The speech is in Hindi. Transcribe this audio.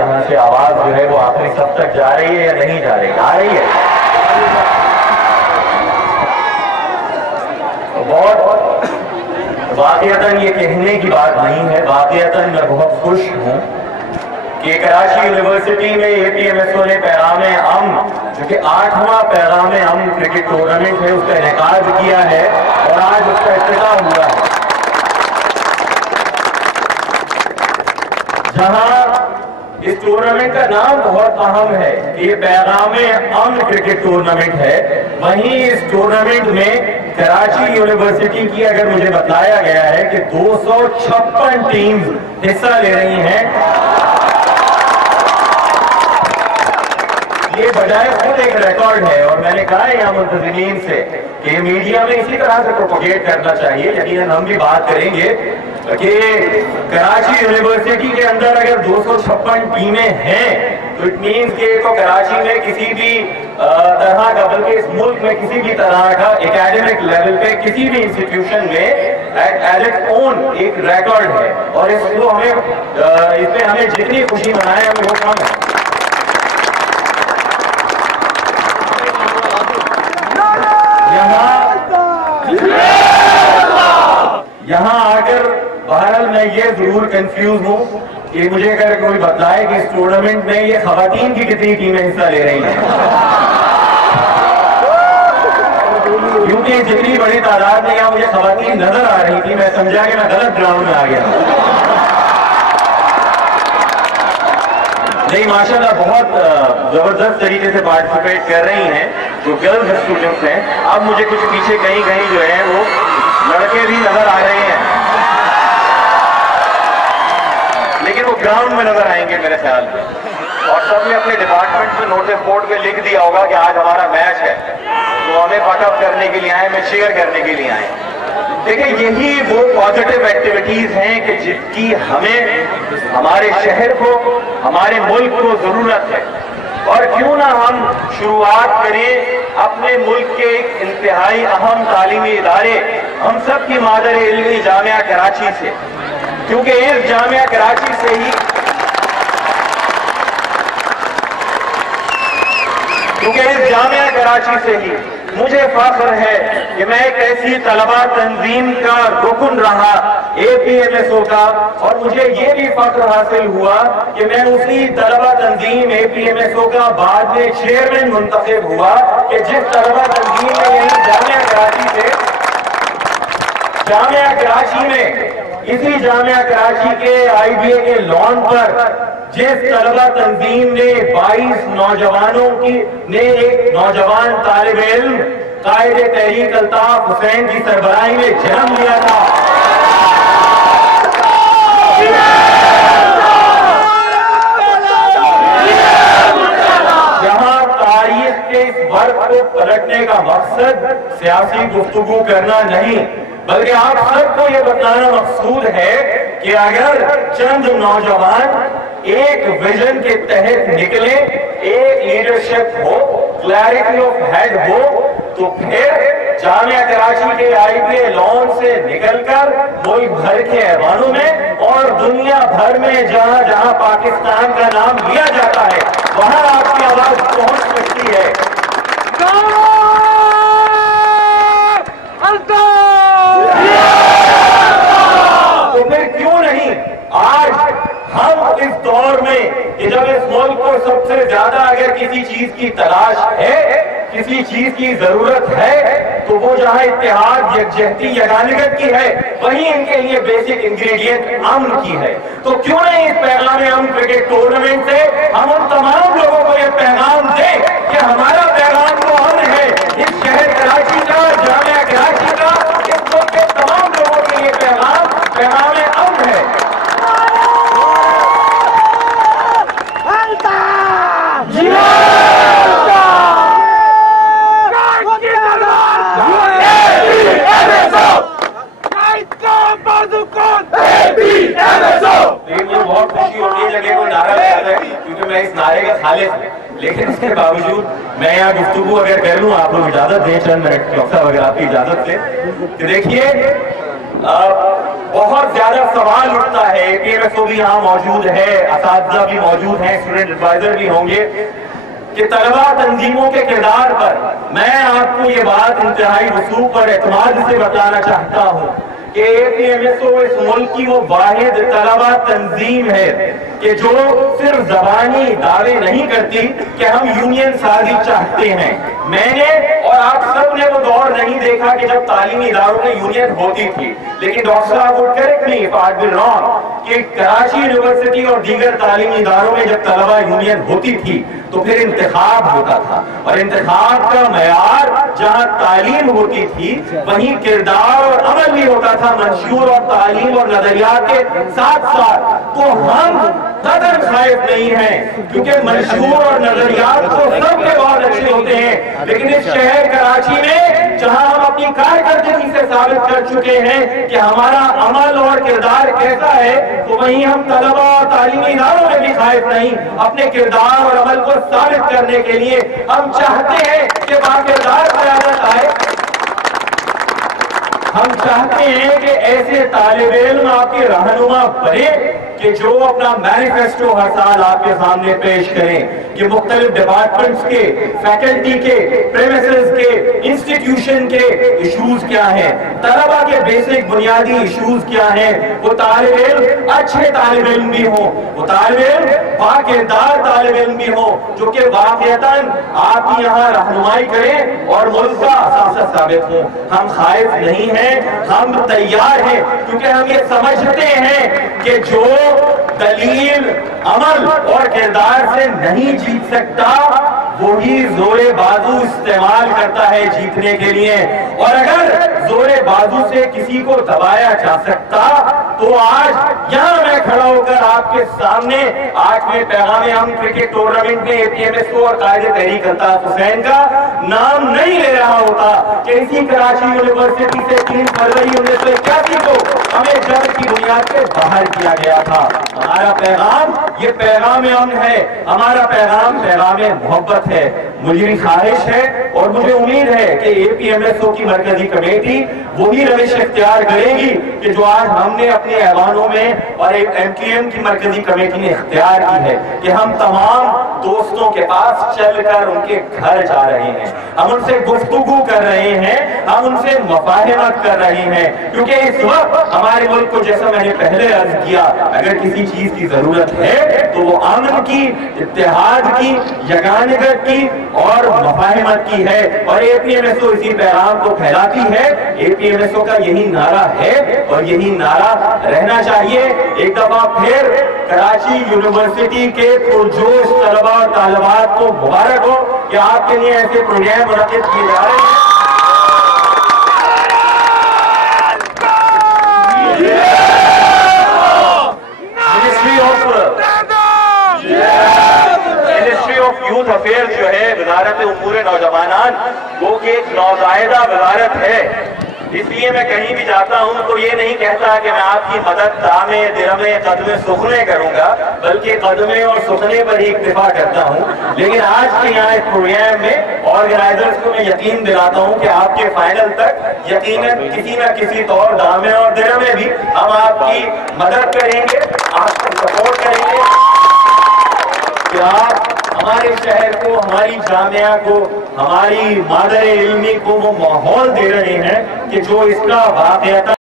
यहाँ से आवाज जो है वो आखिरी सब तक जा रही है या नहीं जा रही? आ रही है। बहुत वाकईतन ये कहने की बात नहीं है, वाकईतन मैं बहुत खुश हूँ कि कराची यूनिवर्सिटी में APMSO ने पैगाम अमन, जो कि 8वां पैगाम अमन क्रिकेट टूर्नामेंट है, उसका इनेकाद किया है और आज उसका इफ्तिताह हुआ है। जहां इस टूर्नामेंट का नाम बहुत अहम है कि ये पैगाम अमन क्रिकेट टूर्नामेंट है, वहीं इस टूर्नामेंट में कराची यूनिवर्सिटी की अगर मुझे बताया गया है कि 256 टीम्स हिस्सा ले रही हैं। ये बजाय खुद एक रिकॉर्ड है और मैंने कहा है यहाँ मुंतज़िमीन से कि मीडिया में इसी तरह से प्रोपोगेट करना चाहिए। यकीनन हम भी बात करेंगे कि कराची यूनिवर्सिटी के अंदर अगर 256 टीमें हैं तो इट मीन्स कि तो कराची में किसी भी तरह का, बल्कि इस मुल्क में किसी भी तरह का एकेडमिक लेवल पे किसी भी इंस्टीट्यूशन में एज इट्स ओन एक रिकॉर्ड है और इसको हमें इसमें हमें जितनी खुशी मनाए हमें वो कम है। यहाँ आकर बहरहाल मैं ये जरूर कंफ्यूज हूँ कि मुझे अगर कोई बताए कि इस टूर्नामेंट में ये खवातीन की कितनी टीमें हिस्सा ले रही हैं, क्योंकि जितनी बड़ी तादाद में यहाँ मुझे खवातीन नजर आ रही थी, मैं समझा कि मैं गलत ग्राउंड में आ गया। नहीं, माशाल्लाह बहुत जबरदस्त तरीके से पार्टिसिपेट कर रही हैं जो गर्ल्स स्टूडेंट्स हैं। अब मुझे कुछ पीछे कहीं कहीं जो है वो लड़के भी नजर आ रहे हैं, लेकिन वो ग्राउंड में नजर आएंगे मेरे ख्याल में। और सबने अपने डिपार्टमेंट में नोटिस बोर्ड पे लिख दिया होगा कि आज हमारा मैच है, तो हमें पटअप करने के लिए आए, हमें शेयर करने के लिए आए। देखिए, यही वो पॉजिटिव एक्टिविटीज हैं कि जिसकी हमें हमारे शहर को, हमारे मुल्क को जरूरत है। और क्यों ना हम शुरुआत करें अपने मुल्क के एक इंतहाई अहम तालीमी इदारे, हम सब की मादर इल्मी जामिया कराची से, क्योंकि इस जामिया कराची से ही मुझे फख्र है कि मैं एक ऐसी तलबा तंजीम का रुकन रहा APMSO का, और मुझे ये भी फख्र हासिल हुआ कि मैं उसी तलबा तंजीम APMSO का बाद में चेयरमैन मुंतखब हुआ कि जिस तलबा तंजीम में यही जामिया कराची में इसी जामिया कराची के IBA के लॉन पर जिस तलबा तंजीम ने 22 नौजवानों ने एक नौजवान तालिब इल्म कायदे तहरीक अल्ताफ हुसैन की सरबराही में जन्म लिया था, जहां तारीख के इस वर्ग को पलटने का मकसद सियासी गुफ्तगू करना नहीं, बल्कि आप सबको यह बताना मकसूद है कि अगर चंद नौजवान एक विजन के तहत निकले, एक लीडरशिप हो, क्लैरिटी ऑफ हेड हो, तो फिर जामिया कराची के IBA लॉन से निकलकर मुल्क भर के ऐवानों में और दुनिया भर में जहां जहां पाकिस्तान का नाम लिया जाता है वहां आपकी आवाज पहुंच सकती है। तो फिर क्यों नहीं आज हम इस दौर में कि जब इस मुल्क को सबसे ज्यादा अगर किसी चीज की तलाश है, किसी चीज की जरूरत है, तो वो जहां इत्तेहाद, यकजहती, यगानियत की है, वहीं इनके लिए बेसिक इंग्रेडिएंट अमन की है। तो क्यों नहीं इस पैगाम अमन क्रिकेट टूर्नामेंट से हम उन तमाम लोगों को यह पैगाम दें कि हमारा पैगाम तो अमन है, इस शहर कराची का, जामिया कराची का, इस मुल्क के तमाम लोगों के लिए पैगाम अमन है। बहुत खुशी होती है जगह को नारा लगाता है, क्योंकि मैं इस नारे का खालिद, लेकिन इसके बावजूद मैं यहाँ गुफ्तगू अगर कर लूँ, आप लोग इजाजत दें चंद मिनट, डॉक्टर साहब अगर आपकी इजाजत से, तो देखिए बहुत ज्यादा सवाल उठता है। एपीएमएसओ भी यहाँ मौजूद है, असातिज़ा भी मौजूद हैं, स्टूडेंट एडवाइजर भी होंगे, कि तलबा तंजीमों के किरदार पर मैं आपको ये बात इंतहाई वसूख और एतमाद से बताना चाहता हूँ कि एपीएमएसओ इस मुल्क की वो वाहिद तलबा तंजीम है कि जो सिर्फ जबानी दावे नहीं करती कि हम यूनियन साजी चाहते हैं। मैंने और आप सब ने वो दौर नहीं देखा कि जब तालीमी इदारों में यूनियन होती थी, लेकिन डॉक्टर साहब would correct me if I be wrong कि कराची यूनिवर्सिटी और दीगर तालीमी इदारों में जब तलबा यूनियन होती थी तो फिर इंतखाब होता था, और इंतखाब का मयार जहां तालीम होती थी वहीं किरदार और अमल भी होता था, मंशूर और तालीम और नजरियात के साथ साथ। तो हम कदर खाइफ नहीं है, क्योंकि मंशूर और नजरियात तो सबके बहुत अच्छे होते हैं, लेकिन इस शहर कराची में जहां हम अपनी कारकर्दगी से साबित कर चुके हैं कि हमारा अमल और किरदार कैसा है, तो वहीं हम तलबा और तालीमी इदारों में भी खाइफ नहीं। अपने किरदार और अमल को साबित करने के लिए हम चाहते हैं कि बाकिरदार क़यादत आए। हम चाहते हैं कि ऐसे तालिब इल्म आपके रहनुमा बने कि जो अपना मैनिफेस्टो हर साल आपके सामने पेश करें कि मुख्तलिफ डिपार्टमेंट्स के, फैकल्टी के, प्रेमिसेस के, इंस्टीट्यूशन के इशूज क्या हैं, तलबा के बेसिक बुनियादी इशूज क्या हैं। वो तालिब इल्म अच्छे तालिब इल्म भी हो, वो तालिब इल्म बाकिरदार तालिब इल्म भी हो, जो कि वाक़ियतन आपकी यहाँ रहनुमाई करें और मुल्क का असासा साबित हो। हम खाइफ नहीं हैं, हम तैयार हैं, क्योंकि हम ये समझते हैं कि जो दलील अमल और किरदार से नहीं जीत सकता वही जोरे बाजू इस्तेमाल करता है जीतने के लिए। और अगर जोरे बाजू से किसी को दबाया जा सकता तो आज यहां मैं खड़ा होकर आपके सामने 8वें पैगाम हम क्रिकेट टूर्नामेंट में एपीएमएसओ और कायदे तहरीक अल्ताफ हुसैन का नाम नहीं ले रहा होता कि इसी कराची यूनिवर्सिटी से 3 फरवरी 1981 को हमें जंग की बुनियाद पे बाहर किया गया था। हमारा पैगाम ये पैगाम अमन है, हमारा पैगाम पैगाम मोहब्बत है। मुझे ख्वाहिश है और मुझे उम्मीद है कि एपीएमएसओ की मरकजी कमेटी वही रविश इख्तियार करेगी कि जो आज हमने अपने ऐवानों में और एक एमकेएम की मरकजी कमेटी ने इख्तियार की है कि हम तमाम दोस्तों के पास चलकर उनके घर जा रहे हैं, हम उनसे गुफ्तगू कर रहे हैं, हम उनसे मुफाहमत कर रहे हैं। क्योंकि इस वक्त हमारे मुल्क को, जैसा मैंने पहले अर्ज किया, अगर किसी चीज की जरूरत है तो वो अमन की, इत्तेहाद की, यगानगत की और मुफाहमत की है। और एपीएमएसओ इसी पैगाम को फैलाती है। एपीएमएसओ का यही नारा है और यही नारा रहना चाहिए। एक दफा फिर कराची यूनिवर्सिटी के पुरजोश तलबा और तालिबात को मुबारक हो कि आपके लिए ऐसे प्रोग्राम मुनक्किद किए जा रहे हैं। मिनिस्ट्री ऑफ यूथ अफेयर्स जो है, वजारत उमूर नौजवानान, वो कि एक नौजायदा वजारत है, इसलिए मैं कहीं भी जाता हूं तो ये नहीं कहता कि मैं आपकी मदद दामे दिरमे कदमे सुखने करूंगा, बल्कि कदमे और सुखने पर ही इक्तिफा करता हूं। लेकिन आज के यहाँ इस प्रोग्राम में ऑर्गेनाइजर्स को मैं यकीन दिलाता हूं कि आपके फाइनल तक यकीनन किसी न किसी तौर दामे और दिरमे भी हम आपकी मदद करेंगे, आपको सपोर्ट करेंगे कि आप हमारे शहर को, हमारी जामिया को, हमारी मादर इल्मी को वो माहौल दे रहे हैं कि जो इसका वाक़ियतन